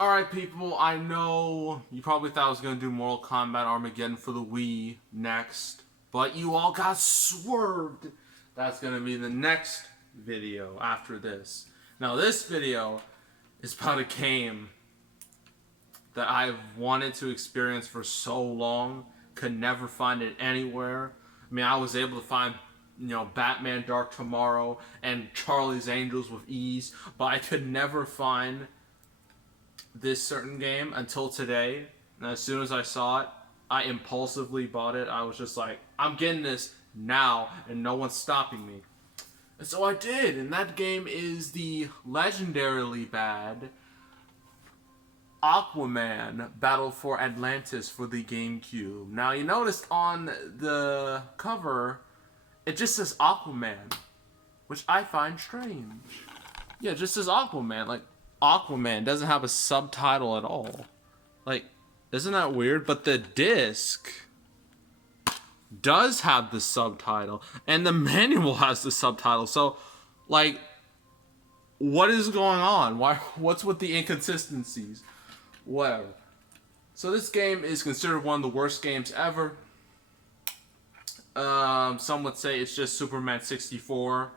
Alright, people, I know you probably thought I was going to do Mortal Kombat Armageddon for the Wii next, but you all got swerved. That's going to be the next video after this. Now, this video is about a game that I've wanted to experience for so long, could never find it anywhere. I mean, I was able to find, Batman Dark Tomorrow and Charlie's Angels with ease, but I could never find this certain game until today. And as soon as I saw it, I impulsively bought it. I was just like, I'm getting this now, and no one's stopping me. And so I did, and that game is the legendarily bad Aquaman Battle for Atlantis for the GameCube. Now, you noticed on the cover, it just says Aquaman, which I find strange. Yeah, it just says Aquaman. Like, Aquaman doesn't have a subtitle at all. Like, isn't that weird? But the disc does have the subtitle, and the manual has the subtitle. So, like, what is going on? What's with the inconsistencies? Whatever. So this game is considered one of the worst games ever. Some would say it's just Superman 64,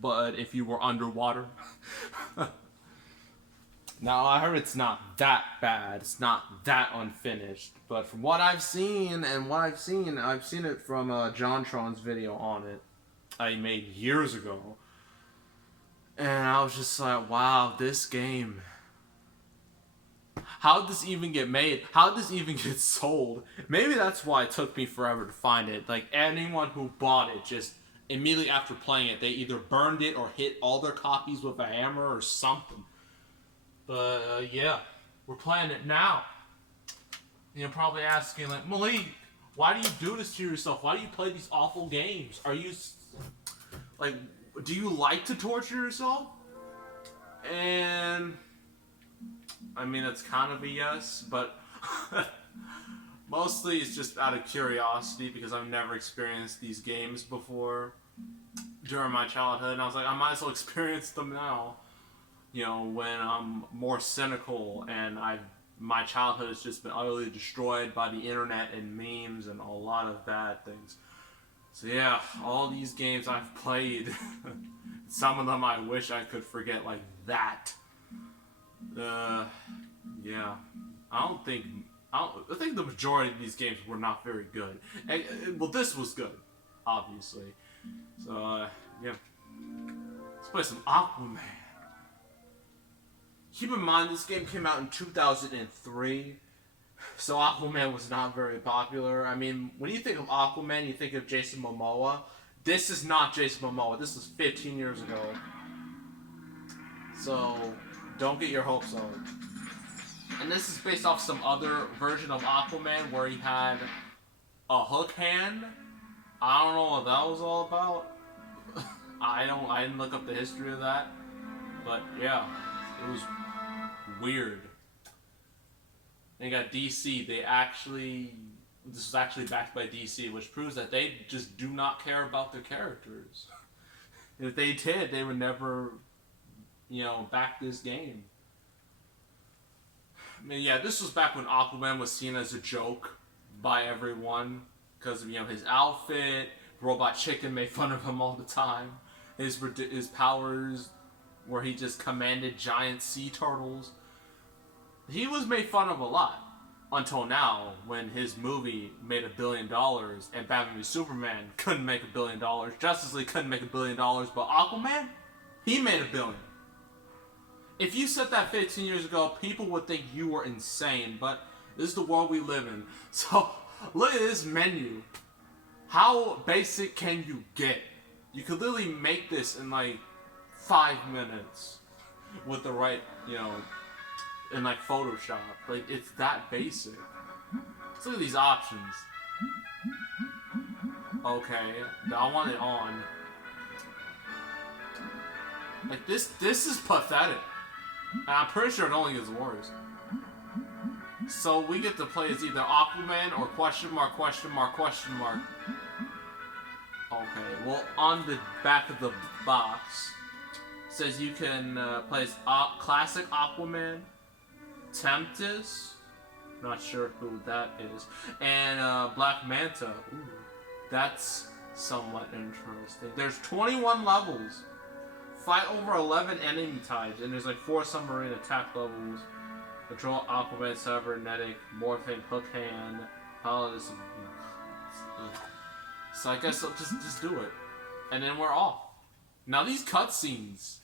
but if you were underwater. Now, I heard it's not that bad. It's not that unfinished. But from what I've seen, I've seen it from JonTron's video on it I made years ago. And I was just like, wow, this game. How did this even get made? How did this even get sold? Maybe that's why it took me forever to find it. Like, anyone who bought it, just immediately after playing it, they either burned it or hit all their copies with a hammer or something. But, yeah, we're playing it now. You're probably asking, like, Malik, why do you do this to yourself? Why do you play these awful games? Are you, like, do you like to torture yourself? And, I mean, it's kind of a yes, but mostly it's just out of curiosity because I've never experienced these games before during my childhood. And I was like, I might as well experience them now. When I'm more cynical and my childhood has just been utterly destroyed by the internet and memes and a lot of bad things. So yeah, all these games I've played, some of them I wish I could forget like that. Yeah, I think the majority of these games were not very good. Well, this was good, obviously. So yeah, let's play some Aquaman. Keep in mind, this game came out in 2003, so Aquaman was not very popular. I mean, when you think of Aquaman, you think of Jason Momoa. This is not Jason Momoa. This was 15 years ago. So, don't get your hopes up. And this is based off some other version of Aquaman where he had a hook hand. I don't know what that was all about. I didn't look up the history of that. But, yeah, it was weird. They got DC. This was actually backed by DC, which proves that they just do not care about their characters. If they did, they would never, back this game. I mean, yeah, this was back when Aquaman was seen as a joke by everyone because of, his outfit. Robot Chicken made fun of him all the time. His powers, where he just commanded giant sea turtles. He was made fun of a lot. Until now, when his movie made $1 billion, and Batman v Superman couldn't make $1 billion, Justice League couldn't make $1 billion, but Aquaman, he made $1 billion. If you said that 15 years ago, people would think you were insane, but this is the world we live in. So, look at this menu. How basic can you get? You could literally make this in like 5 minutes with the right, in like Photoshop. Like, it's that basic. Let's look at these options. Okay, I want it on. Like, this is pathetic. And I'm pretty sure it only gets worse. So we get to play as either Aquaman or question mark, question mark, question mark. Okay, well, on the back of the box, it says you can play as classic Aquaman, Tempest, not sure who that is, and Black Manta. Ooh, that's somewhat interesting. There's 21 levels. Fight over 11 enemy types, and there's like 4 submarine attack levels. Control Aquaman, Cybernetic, Morphing, Hook Hand, Paladin. So I guess I'll just do it. And then we're off. Now these cutscenes,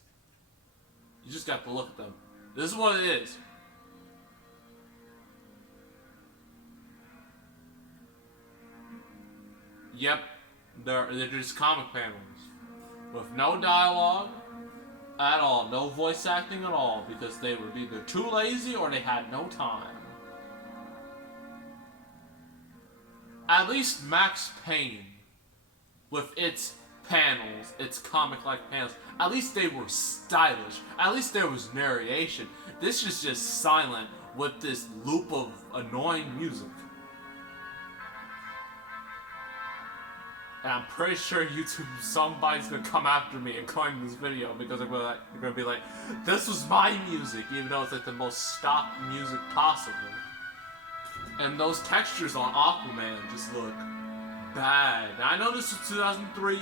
you just got to look at them. This is what it is. Yep, they're just comic panels. With no dialogue at all. No voice acting at all. Because they were either too lazy or they had no time. At least Max Payne, with its panels, its comic-like panels, at least they were stylish. At least there was narration. This is just silent with this loop of annoying music. And I'm pretty sure YouTube, somebody's gonna come after me and claim this video because they're gonna be like, this was my music, even though it's like the most stock music possible. And those textures on Aquaman just look bad. Now, I know this was 2003,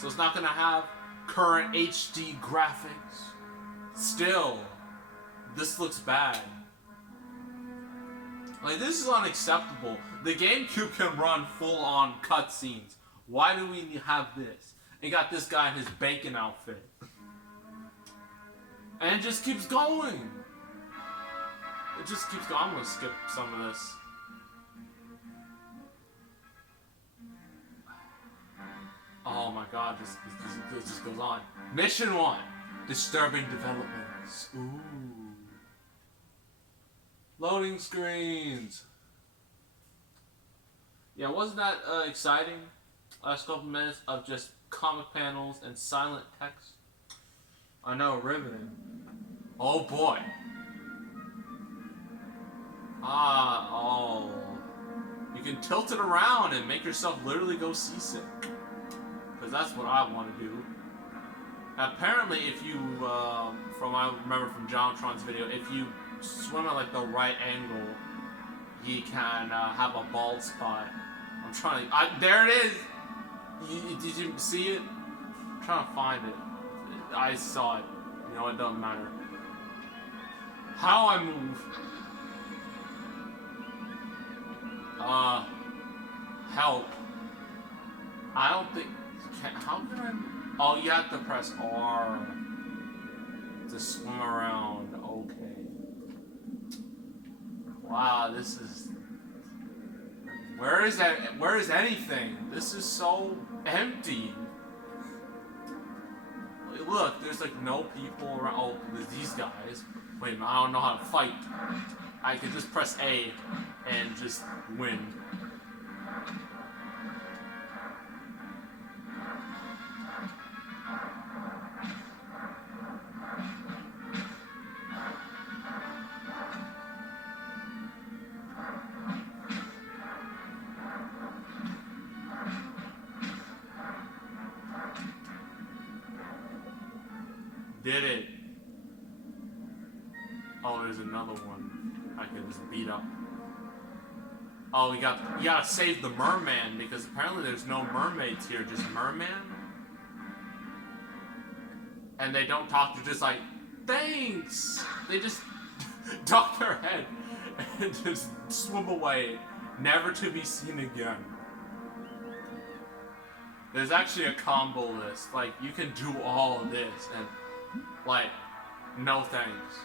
so it's not gonna have current HD graphics. Still, this looks bad. Like, this is unacceptable. The GameCube can run full-on cutscenes. Why do we have this? And got this guy in his bacon outfit. And it just keeps going. It just keeps going. I'm gonna skip some of this. Oh my god, this just goes on. Mission 1. Disturbing developments. Ooh. Loading screens. Yeah, wasn't that exciting? Last couple minutes of just comic panels and silent text. I know, riveting. Oh boy. Oh. You can tilt it around and make yourself literally go seasick. Because that's what I want to do. Apparently, if you, from I remember from Jontron's video, if you swim at like the right angle, you can have a bald spot. I'm trying to. There it is! Did you see it? I'm trying to find it. I saw it. You know, it doesn't matter. How I move. Help. I don't think. How can I? Oh, you have to press R to swim around. Okay. Wow, this is. Where is that? Where is anything? This is so empty. Look, there's like no people around. Oh, there's these guys. Wait, I don't know how to fight. I can just press A and just win. Did it. Oh, there's another one I can just beat up. Oh, you gotta save the merman because apparently there's no mermaids here, just merman. And they don't talk, they're just like, thanks! They just duck their head and just swim away, never to be seen again. There's actually a combo list, like, you can do all of this, and, like, no thanks.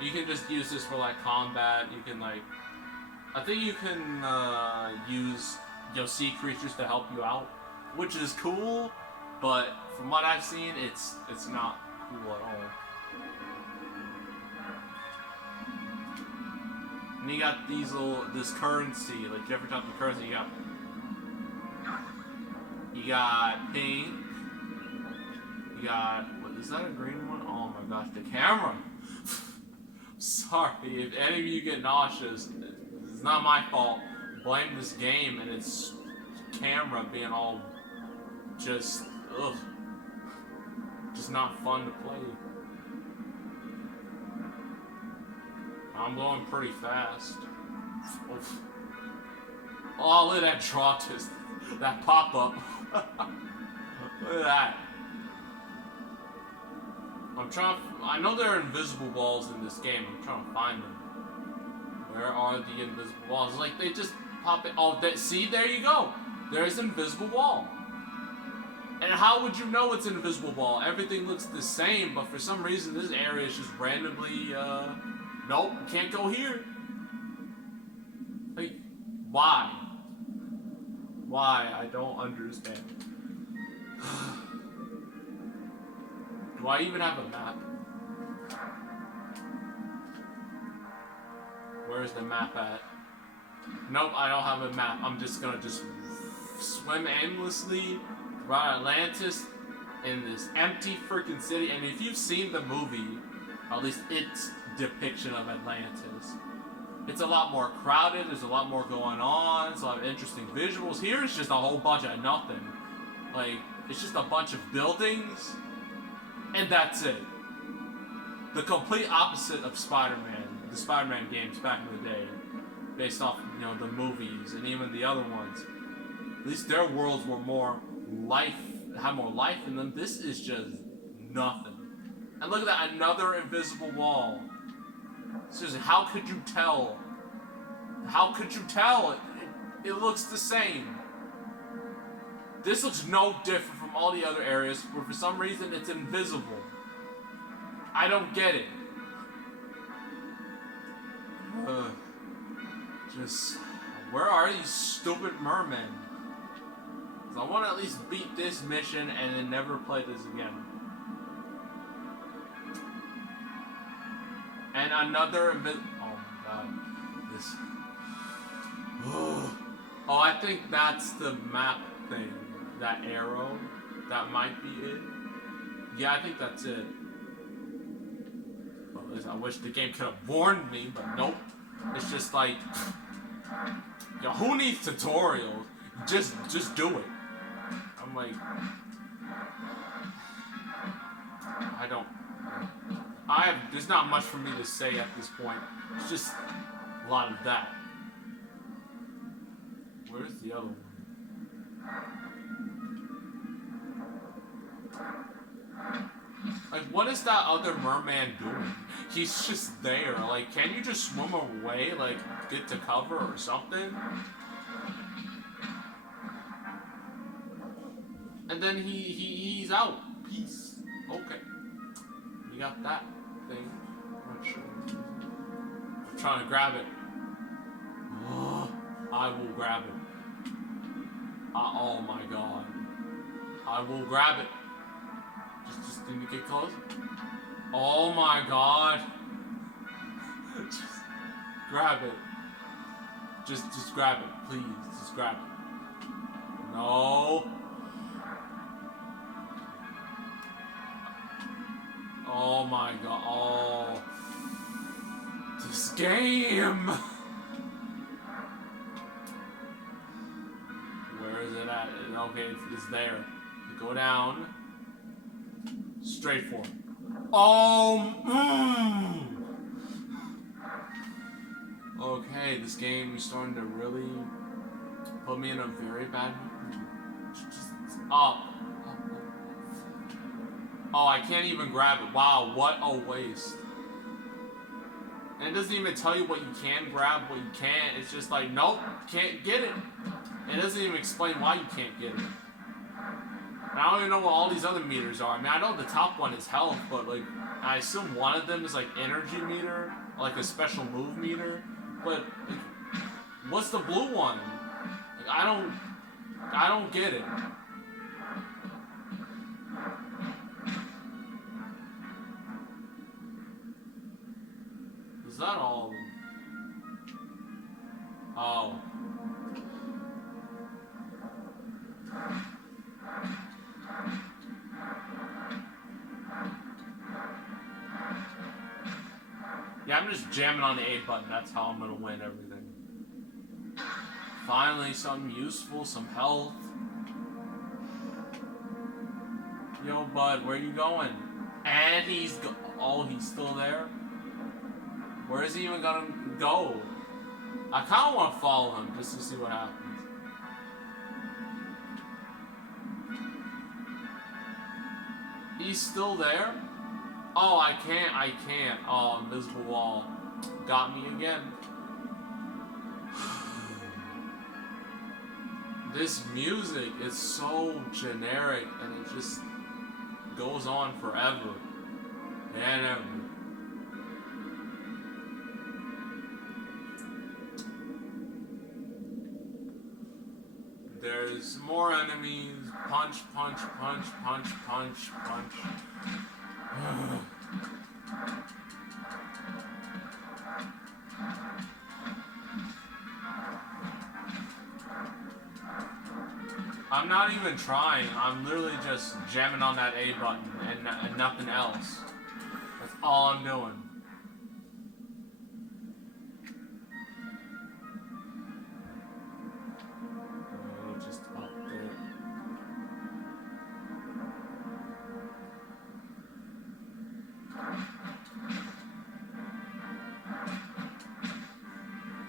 You can just use this for, like, combat, you can, like, I think you can, use, sea creatures to help you out, which is cool, but from what I've seen, it's not cool at all. And you got this currency, like, you ever talk to currency, you got pink, you got, what, is that a green one? Oh my gosh, the camera! Sorry, if any of you get nauseous, it's not my fault. Blame this game and its camera being all just, ugh. Just not fun to play. I'm going pretty fast. Oof. Oh, look at that draw twist. That pop-up. Look at that. I know there are invisible walls in this game. I'm trying to find them. Where are the invisible walls? Like, they just pop it. Oh, see, there you go. There's an invisible wall. And how would you know it's an invisible wall? Everything looks the same, but for some reason this area is just randomly, nope, can't go here. Like, why? Why? I don't understand. Do I even have a map? Where's the map at? Nope, I don't have a map. I'm just gonna swim aimlessly throughout Atlantis in this empty freaking city. And if you've seen the movie, or at least its depiction of Atlantis, it's a lot more crowded, there's a lot more going on, it's a lot of interesting visuals. Here it's just a whole bunch of nothing. Like, it's just a bunch of buildings, and that's it. The complete opposite of Spider-Man, the Spider-Man games back in the day, based off, you know, the movies and even the other ones. At least their worlds were more life, had more life in them. This is just nothing. And look at that, another invisible wall. Seriously, how could you tell? How could you tell? It looks the same. This looks no different from all the other areas, where for some reason it's invisible. I don't get it. Just, where are these stupid mermen? 'Cause I want to at least beat this mission and then never play this again. And another oh my god, this. Oh, I think that's the map thing. That arrow, that might be it. Yeah, I think that's it. Well, I wish the game could have warned me, but nope. It's just like, yo, who needs tutorials? Just do it. I'm like, there's not much for me to say at this point. It's just a lot of that. Where's the other one? Like, what is that other merman doing? He's just there. Like, can you just swim away? Like, get to cover or something? And then he's out. Peace. Okay. You got that thing. I'm not sure. I'm trying to grab it. I will grab it. Oh my god. I will grab it. Just need to get close. Oh my god. Just grab it. Just grab it, please. Just grab it. No. Oh my god. Oh. This game. Where is it at? Okay, it's there. Go down. Straight for it. Okay, this game is starting to really put me in a very bad mood. Oh, I can't even grab it. Wow, what a waste. And it doesn't even tell you what you can grab, what you can't. It's just like, nope, can't get it. It doesn't even explain why you can't get it. And I don't even know what all these other meters are. I mean, I know the top one is health, but like, I assume one of them is like energy meter, or like a special move meter. But like, what's the blue one? Like, I don't get it. Is that all of them? Oh. Yeah, I'm just jamming on the A button. That's how I'm gonna win everything. Finally, something useful, some health. Yo, bud, where you going? And he's still there? Where is he even gonna go? I kind of want to follow him just to see what happens. He's still there? Oh, I can't. Oh, invisible wall. Got me again. This music is so generic and it just goes on forever and ever. There's more enemies. Punch, punch, punch, punch, punch, punch. I'm not even trying. I'm literally just jamming on that A button and nothing else. That's all I'm doing. Just up there.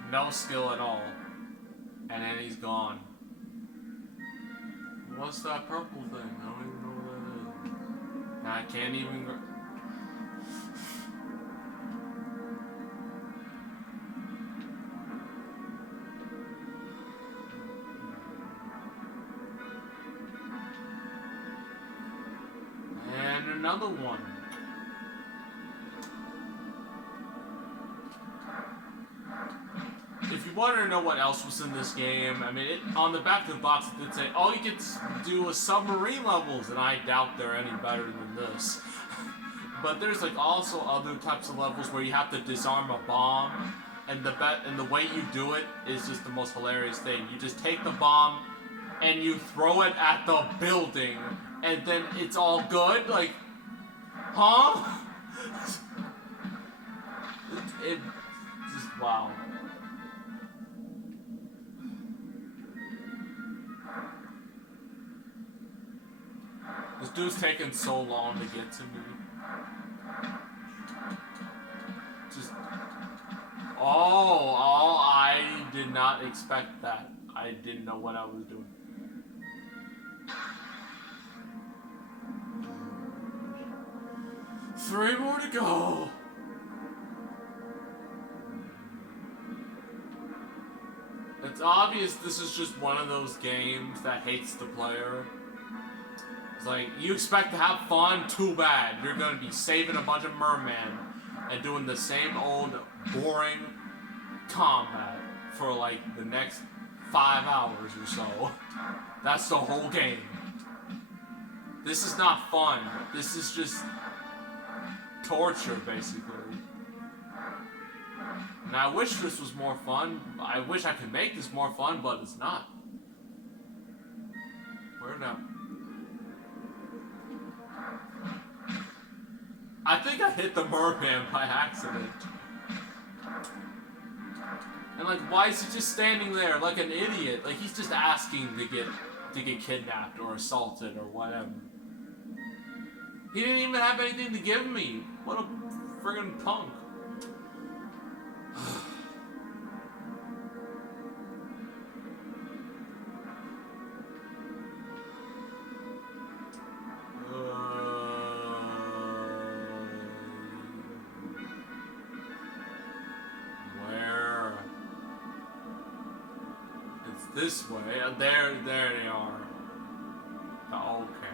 No skill at all. And then he's gone. What's that purple thing? I don't even know what that is. I can't even go. And another one. If you wanted to know what else was in this game, I mean, on the back of the box it did say, oh, you can do a submarine levels, and I doubt they're any better than this. But there's like also other types of levels where you have to disarm a bomb, and the way you do it is just the most hilarious thing. You just take the bomb and you throw it at the building, and then it's all good. Like, huh? It's just wow. This dude's taking so long to get to me. Just... Oh, I did not expect that. I didn't know what I was doing. Three more to go. It's obvious this is just one of those games that hates the player. It's like, you expect to have fun? Too bad. You're gonna be saving a bunch of mermen and doing the same old boring combat for like the next 5 hours or so. That's the whole game. This is not fun. This is just torture, basically. And I wish this was more fun. I wish I could make this more fun, but it's not. Where now? I think I hit the merman by accident. And like, why is he just standing there like an idiot? Like, he's just asking to get kidnapped or assaulted or whatever. He didn't even have anything to give me. What a friggin' punk. Where? It's this way. There they are. Oh, okay.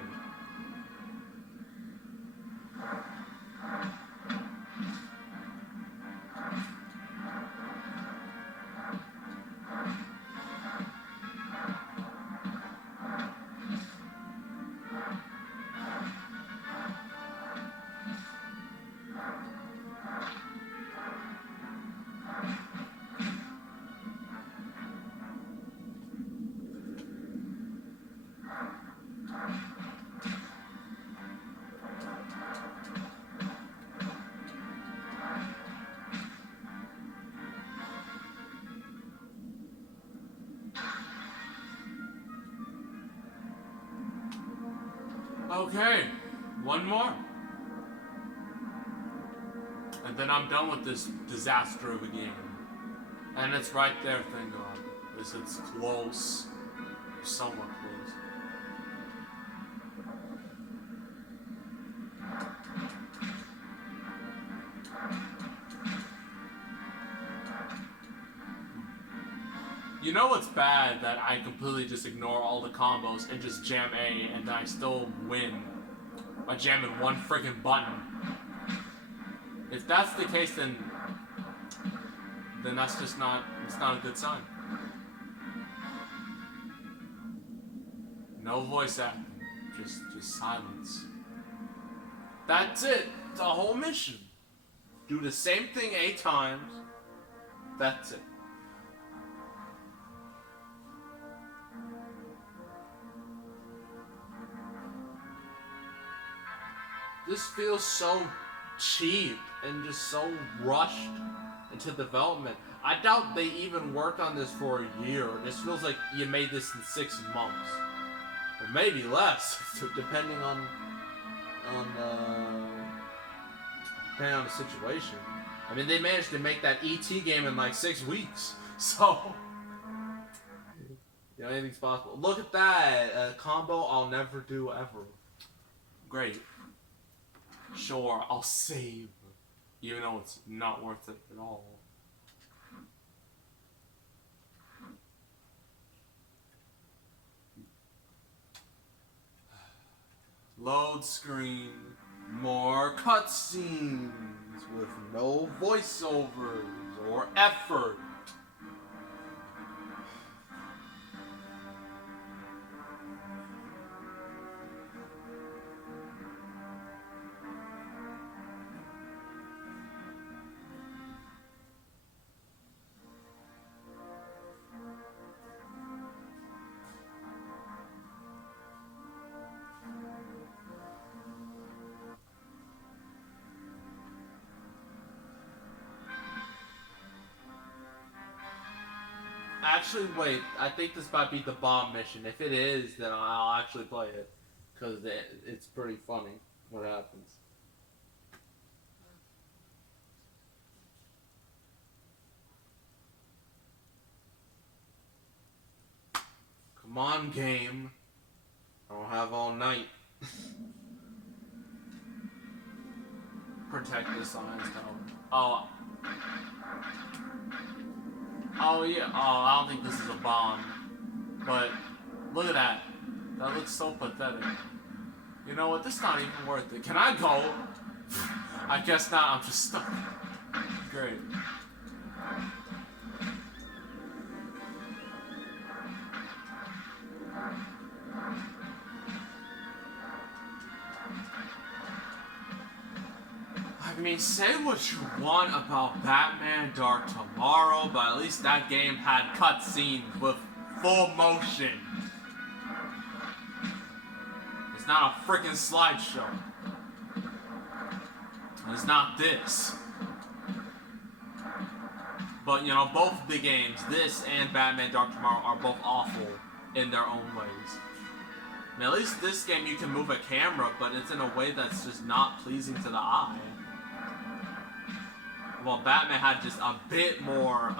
Okay, one more. And then I'm done with this disaster of a game. And it's right there, thank God. It's close. Somewhat close. You know what's bad? That I completely just ignore all the combos and just jam A, and then I still win by jamming one freaking button. If that's the case, then that's just not, it's not a good sign. No voice acting, just silence. That's it. It's a whole mission. Do the same thing 8 times. That's it. This feels so cheap and just so rushed into development. I doubt they even worked on this for a year. This feels like you made this in 6 months. Or maybe less, depending on the situation. I mean, they managed to make that ET game in like 6 weeks. So, you know, anything's possible. Look at that. A combo I'll never do ever. Great. Sure, I'll save. Even though it's not worth it at all. Load screen. More cutscenes with no voiceovers or effort. Actually, wait, I think this might be the bomb mission. If it is, then I'll actually play it. Because it's pretty funny what happens. Come on, game. I don't have all night. Protect the science tower. Oh yeah, I don't think this is a bomb. But, look at that. That looks so pathetic. You know what, this is not even worth it. Can I go? I guess not, I'm just stuck. Great. I mean, say what you want about Batman Dark Tomorrow, but at least that game had cutscenes with full motion. It's not a freaking slideshow. It's not this. But, you know, both the games, this and Batman Dark Tomorrow, are both awful in their own ways. I mean, at least this game you can move a camera, but it's in a way that's just not pleasing to the eye. Well, Batman had just a bit more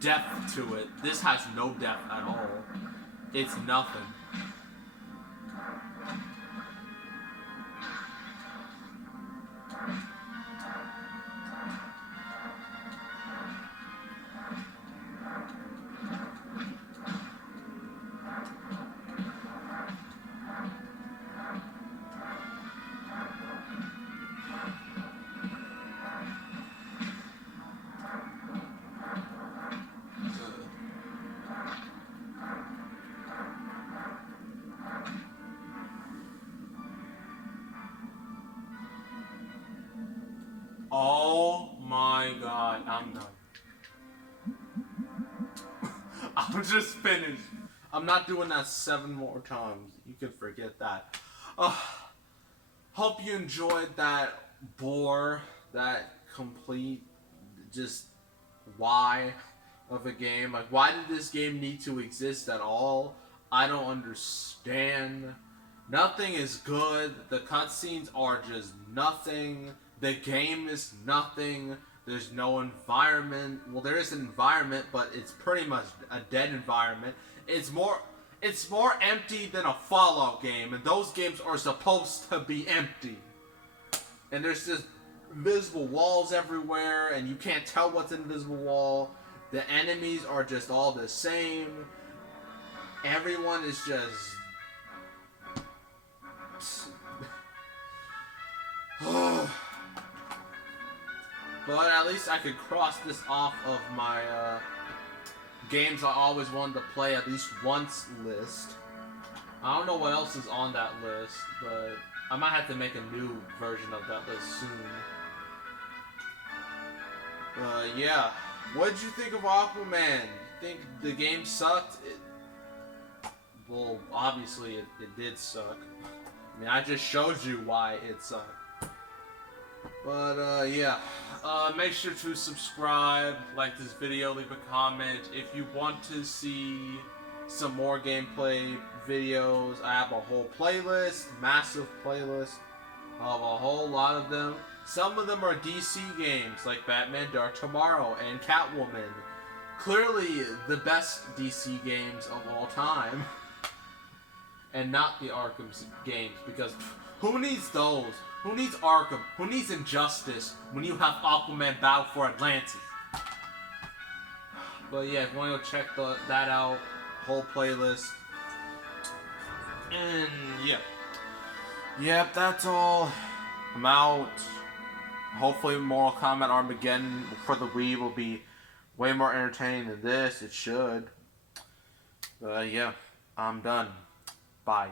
depth to it. This has no depth at all. It's nothing. Oh my god, I'm done. I'm just finished. I'm not doing that 7 more times. You can forget that. Hope you enjoyed that bore, that complete just why of a game. Like, why did this game need to exist at all? I don't understand. Nothing is good. The cutscenes are just nothing. The game is nothing. There's no environment. Well, there is an environment, but it's pretty much a dead environment. It's more empty than a Fallout game, and those games are supposed to be empty. And there's just invisible walls everywhere, and you can't tell what's an invisible wall. The enemies are just all the same. Everyone is just... But at least I could cross this off of my games I always wanted to play at least once list. I don't know what else is on that list, but I might have to make a new version of that list soon. Yeah. What did you think of Aquaman? You think the game sucked? Well, obviously it did suck. I mean, I just showed you why it sucked. But, yeah. Make sure to subscribe, like this video, leave a comment. If you want to see some more gameplay videos, I have a whole playlist, massive playlist of a whole lot of them. Some of them are DC games, like Batman Dark Tomorrow and Catwoman. Clearly the best DC games of all time. And not the Arkham games, because who needs those? Who needs Arkham? Who needs Injustice when you have Aquaman Battle for Atlantis? But yeah, if you want to go check that out, whole playlist. And yeah. Yep, that's all. I'm out. Hopefully Mortal Kombat Armageddon for the Wii will be way more entertaining than this. It should. Yeah, I'm done. Bye.